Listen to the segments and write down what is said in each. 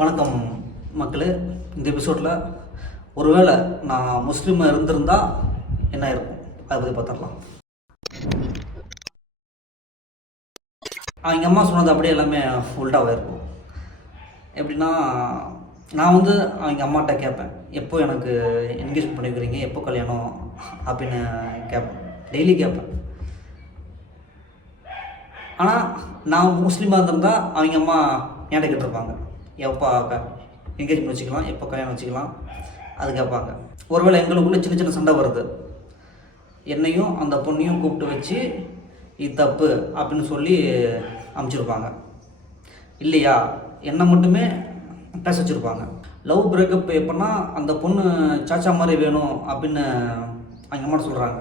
வணக்கம் மக்களே. இந்த எபிசோடில் ஒருவேளை நான் முஸ்லீமாக இருந்திருந்தால் என்ன இருக்கும் அதை பற்றி பார்த்துடலாம். அவங்க அம்மா சொன்னது அப்படியே எல்லாமே உல்டாவாக இருக்கும். எப்படின்னா, நான் அவங்க அம்மாட்ட கேட்பேன், எப்போ எனக்கு என்கேஜ் பண்ணிக்கிறீங்க, எப்போ கல்யாணம் அப்படின்னு கேட்பேன். டெய்லி கேட்பேன். ஆனால் நான் முஸ்லீமாக இருந்திருந்தால் அவங்க அம்மா என்கிட்ட கேட்டிருப்பாங்க, எப்போ என்கேஜ்மெண்ட் வச்சுக்கலாம், எப்போ கல்யாணம் வச்சுக்கலாம், அது கேட்பாங்க. ஒருவேளை எங்களுக்குள்ளே சின்ன சின்ன சண்டை வருது, என்னையும் அந்த பொண்ணையும் கூப்பிட்டு வச்சு இது தப்பு அப்படின்னு சொல்லி அமுச்சிருப்பாங்க. இல்லையா, என்னை மட்டுமே பேச வச்சுருப்பாங்க. லவ் பிரேக்கப் எப்படின்னா, அந்த பொண்ணு சாச்சா மாதிரி வேணும் அப்படின்னு அவங்க அம்மாட்ட சொல்கிறாங்க.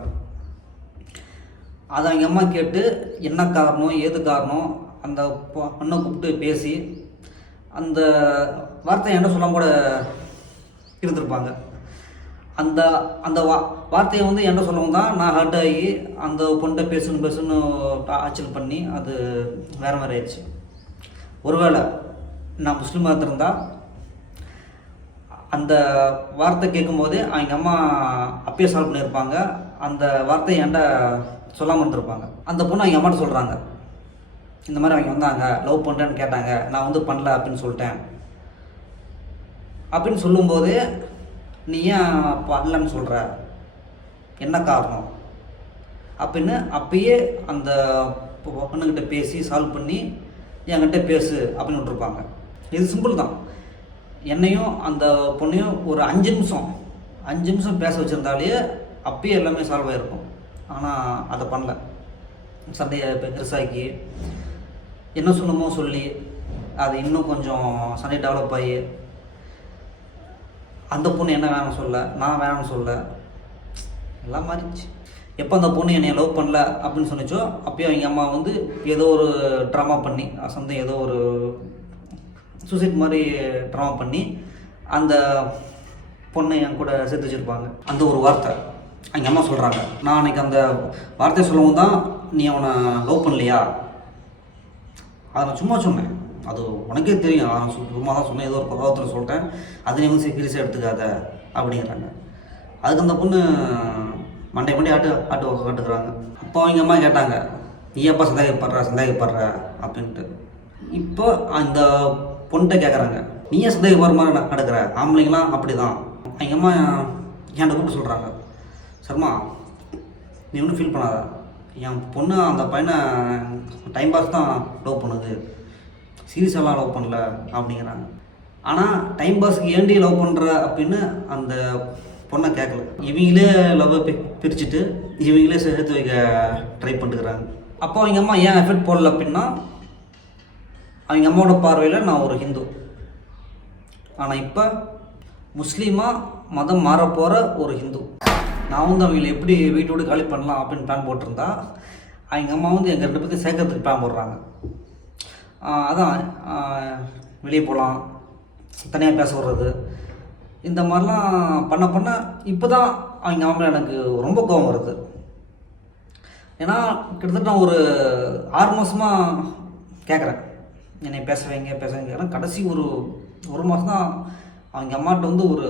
அதை அவங்க அம்மா கேட்டு என்ன காரணம் ஏது காரணம் அந்த பொண்ணை கூப்பிட்டு பேசி அந்த வார்த்தையை என்ன சொல்லாம கூட இருந்திருப்பாங்க. அந்த அந்த வார்த்தையை என்ன சொல்லவும் தான் நான் ஹர்ட் ஆகி அந்த பொண்ணை பேசணுன்னு ஆச்சல் பண்ணி அது வேறு மாதிரி ஆயிடுச்சு. ஒருவேளை நான் முஸ்லீமாக இருந்திருந்தால் அந்த வார்த்தை கேட்கும்போதே அவங்க அம்மா அப்பயே சால்வ் பண்ணியிருப்பாங்க. அந்த வார்த்தையை என்கிட்ட சொல்லாமல் இருந்திருப்பாங்க. அந்த பொண்ணு அவங்க அம்மாட்ட சொல்கிறாங்க, இந்த மாதிரி அவங்க வந்தாங்க, லவ் பண்ணுறேன்னு கேட்டாங்க, நான் பண்ணல அப்படின்னு சொல்லிட்டேன் அப்படின்னு சொல்லும்போது, நீ ஏன் பண்ணலன்னு சொல்கிற, என்ன காரணம் அப்படின்னு அப்பயே அந்த பொண்ணுக்கிட்ட பேசி சால்வ் பண்ணி என்கிட்ட பேசு அப்படின்னு விட்டுருப்பாங்க. இது சிம்பிள் தான். என்னையும் அந்த பொண்ணையும் ஒரு 5 நிமிஷம் பேச வச்சுருந்தாலே அப்பயே எல்லாமே சால்வ் ஆகிருக்கும். ஆனால் அதை பண்ணல. சண்டையை பெருசாக்கி என்ன சொன்னமோ சொல்லி அது இன்னும் கொஞ்சம் சண்டை டெவலப் ஆகி அந்த பொண்ணு என்ன வேணும்னு சொல்ல, நான் வேணும்னு சொல்ல, எல்லாம் மாறிடுச்சு. எப்போ அந்த பொண்ணு என்னை லவ் பண்ணல அப்படின்னு சொன்னிச்சோ அப்போயும் அவங்க அம்மா ஏதோ ஒரு ட்ராமா பண்ணி ஏதோ ஒரு சூசைட் மாதிரி ட்ராமா பண்ணி அந்த பொண்ணை என் கூட சேர்த்து வச்சுருப்பாங்க. அந்த ஒரு வார்த்தை அவங்க அம்மா சொல்கிறாங்க. நான் அன்றைக்கி அந்த வார்த்தையை சொல்லவும் தான் நீ அவனை லவ் பண்ணலையா, அதை நான் சும்மா சொன்னேன், அது உனக்கே தெரியும், நான் சும்மா தான் சொன்னேன், ஏதோ ஒரு கோபத்தில் சொல்லிட்டேன், அதை நீ சீரியஸாக எடுத்துக்காத அப்படிங்கிறாங்க. அதுக்கு அந்த பொண்ணு மண்டை ஆட்டு காட்டுக்கிறாங்க. அப்போ அவங்க அம்மா கேட்டாங்க, நீ எப்போ சந்தேகப்படுற அப்படின்ட்டு. இப்போ அந்த பொண்ணுகிட்ட கேட்குறாங்க, நீ ஏன் சந்தேகப்படுற மாதிரி நடக்கிற, ஆம்பளைங்களாம் அப்படி தான். அவங்க அம்மா என்கிட்ட கூப்பிட்டு சொல்கிறாங்க, சர்மா நீ ஒன்றும் ஃபீல் பண்ணாத, என் பொண்ணு அந்த பையனை டைம் பாஸ் தான் லவ் பண்ணுது, சீரியஸெல்லாம் லவ் பண்ணல அப்படிங்கிறாங்க. ஆனால் டைம் பாஸுக்கு ஏண்டி லவ் பண்ணுற அப்படின்னு அந்த பொண்ணை கேட்கல. இவங்களே லவ்வை பிரிச்சுட்டு இவங்களே சேர்த்து வைக்க ட்ரை பண்ணிட்டுக்கிறாங்க. அப்போ அவங்க அம்மா ஏன் எஃபெக்ட் போடல அப்படின்னா, அவங்க அம்மாவோட பார்வையில் நான் ஒரு ஹிந்து, ஆனால் இப்போ முஸ்லீமாக மதம் மாறப்போகிற ஒரு ஹிந்து. நான் அவங்களை எப்படி வீட்டோடு காலி பண்ணலாம் அப்படின்னு பிளான் போட்டிருந்தா, அவங்க அம்மா எங்கள் 2 பேர்த்தையும் சேர்க்கறதுக்கு பிளான் போடுறாங்க. அதான் வெளியே போகலாம், தனியாக பேச விடுறது, இந்த மாதிரிலாம் பண்ண இப்போ தான் அவங்க அம்மா எனக்கு ரொம்ப கோபம் வருது. ஏன்னா கிட்டத்தட்ட நான் ஒரு 6 மாதமாக கேட்குறேன், என்னை பேச வைங்க. ஏன்னா கடைசி ஒரு மாதம் தான் அவங்க அம்மாட்ட ஒரு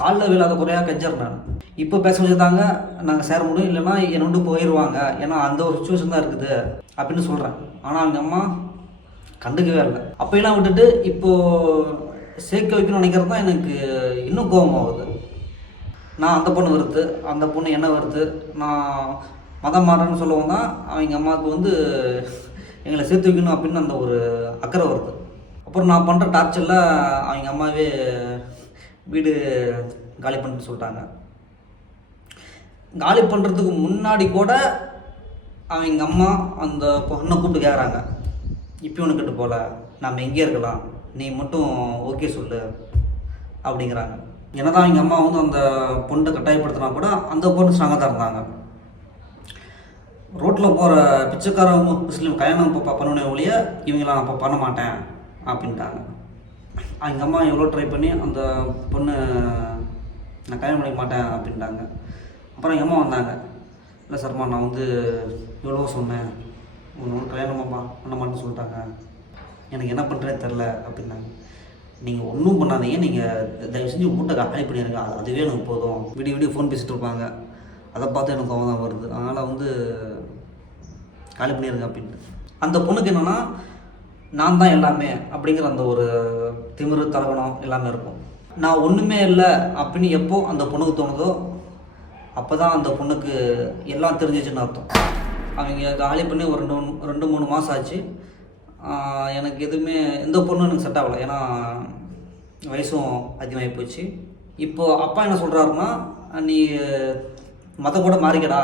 காலில் விழாத குறையாக கெஞ்சறேன் நான். இப்போ பேச வச்சுருந்தாங்க, நாங்கள் சேர முடியும், இல்லைன்னா என்னை போயிடுவாங்க, ஏன்னா அந்த ஒரு சுச்சுவேஷன் தான் இருக்குது அப்படின்னு சொல்கிறேன். ஆனால் அவங்க அம்மா கண்டுக்கவே இல்லை. அப்போயெல்லாம் விட்டுட்டு இப்போது சேர்க்க வைக்கணும்னு நினைக்கிறது தான் எனக்கு இன்னும் கோபமாகுது. நான் அந்த பொண்ணு வருது, அந்த பொண்ணு என்ன வருது, நான் மதம் மாறேன்னு சொல்லவும் தான் அவங்க அம்மாவுக்கு எங்களை சேர்த்து வைக்கணும் அப்படின்னு அந்த ஒரு அக்கறை வருது. அப்புறம் நான் பண்ணுற டார்ச்சரில் அவங்க அம்மாவே வீடு காலி பண்ணிட்டு சொல்லிட்டாங்க. காலி பண்ணுறதுக்கு முன்னாடி கூட அவங்க அம்மா அந்த பொண்ணை கூப்பிட்டு கேட்குறாங்க, இப்போ உனக்கு கிட்ட போகல, நம்ம எங்கே இருக்கலாம், நீ மட்டும் ஓகே சொல்லு அப்படிங்கிறாங்க. என்னதான் அவங்க அம்மா அந்த பொண்ணை கட்டாயப்படுத்தினா கூட அந்த பொண்ணு ஸ்ட்ராங்காக தான் இருந்தாங்க. ரோட்டில் போகிற பிச்சைக்கார முஸ்லீம் கல்யாணம் பண்ணணும் ஒழிய இவங்களாம் அப்போ பண்ண மாட்டேன் அப்படின்ட்டாங்க. அவங்க அம்மா எவ்வளோ ட்ரை பண்ணி அந்த பொண்ணு நான் கல்யாணம் பண்ணிக்க மாட்டேன் அப்படின்ட்டாங்க. அப்புறம் எங்கள் அம்மா வந்தாங்க, இல்லை சார்மா நான் எவ்வளோ சொன்னேன், உன்னோட கல்யாணம் பண்ண மாட்டேன்னு சொல்லிட்டாங்க, எனக்கு என்ன பண்ணுறதே தெரில அப்படின்னாங்க. நீங்கள் ஒன்றும் பண்ணாதீங்க, நீங்கள் தயவு செஞ்சு வீட்டை காலி பண்ணிடுங்க, அதுவே எனக்கு போதும். விடிய ஃபோன் பேசிகிட்டு இருப்பாங்க, அதை பார்த்து எனக்கு கோவம் தான் வருது. அதனால் வந்து காலி பண்ணிடுங்க அப்படின்ட்டு. அந்த பொண்ணுக்கு என்னென்னா நான் தான் எல்லாமே அப்படிங்கிற அந்த ஒரு திமிரு தலகணம் எல்லாமே இருக்கும். நான் ஒன்றுமே இல்லை அப்படின்னு எப்போ அந்த பொண்ணுக்கு தோணுதோ அப்போ தான் அந்த பொண்ணுக்கு எல்லாம் தெரிஞ்சிச்சுன்னு அர்த்தம். அவங்க காலி பண்ணி ஒரு 2-3 மாதம் ஆச்சு. எனக்கு எதுவுமே எந்த பொண்ணும் எனக்கு செட் ஆகலை. ஏன்னா வயசும் அதிகமாகி போச்சு. இப்போது அப்பா என்ன சொல்கிறாருன்னா, நீ மத கூட மாறிக்கடா,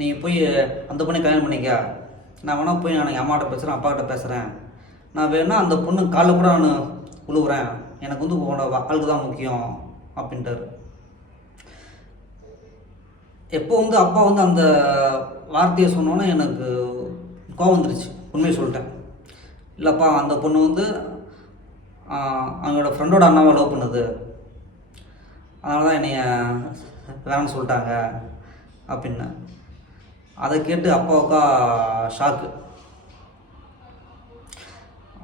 நீ போய் அந்த பொண்ணை கல்யாணம் பண்ணிக்க, நான் வேணால் போய் நான் என் அம்மாட்ட பேசுகிறேன், அப்பாக்கிட்ட பேசுகிறேன், நான் வேணால் அந்த பொண்ணு காலில் கூட நான் விழுவுறேன், எனக்கு வந்து உன்னோட வாழ்க்கை தான் முக்கியம் அப்படின்ட்டார். எப்போ வந்து அப்பா வந்து அந்த வார்த்தையை சொன்னோன்னே எனக்கு கோவம் வந்துருச்சு. உண்மையை சொல்லிட்டேன். இல்லைப்பா, அந்த பொண்ணு வந்து அவங்களோட ஃப்ரெண்டோட அண்ணாவை லவ் பண்ணுது, அதனால தான் என்னைய வேணான்னு சொல்லிட்டாங்க அப்படின்னு. அதை கேட்டு அப்பாவுக்கா ஷாக்கு.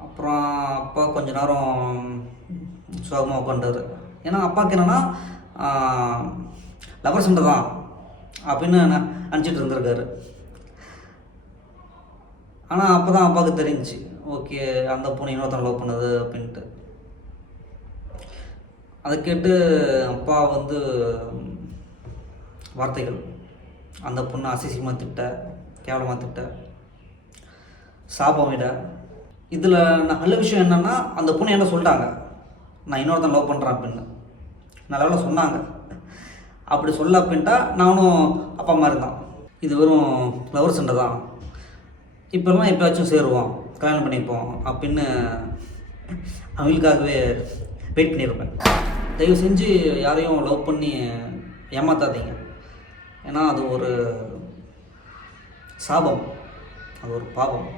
அப்புறம் அப்பா கொஞ்ச நேரம் சோகமாக உட்காண்டாரு. ஏன்னா அப்பாவுக்கு என்னென்னா லவர் சண்டை தான் அப்படின்னு நினச்சிட்டு இருந்திருக்காரு. ஆனால் அப்போ தான் அப்பாவுக்கு தெரிஞ்சிச்சு, ஓகே அந்த பொண்ணு இன்னொருத்தன் லவ் பண்ணுது அப்படின்ட்டு. அதை கேட்டு அப்பா வந்து வார்த்தைகள், அந்த பொண்ணை அசிசியமாக திட்ட, கேவலமாக திட்ட, சாபம் விட. இதில் நல்ல விஷயம் என்னென்னா, அந்த பொண்ணு என்ன சொல்லிட்டாங்க, நான் இன்னொருத்தன் லவ் பண்ணுறேன் அப்படின்னு. நல்ல சொன்னாங்க. அப்படி சொல்ல அப்படின்ட்டா நானும் அப்பா மாதிரி தான், இது வெறும் லவர் சண்டை தான், இப்போல்லாம் எப்போயாச்சும் சேருவோம், கல்யாணம் பண்ணிப்போம் அப்படின்னு அவங்களுக்காகவே வெயிட் பண்ணியிருப்பேன். தயவு செஞ்சு யாரையும் லவ் பண்ணி ஏமாத்தாதீங்க. ஏன்னா அது ஒரு சாபம், அது ஒரு பாவம்.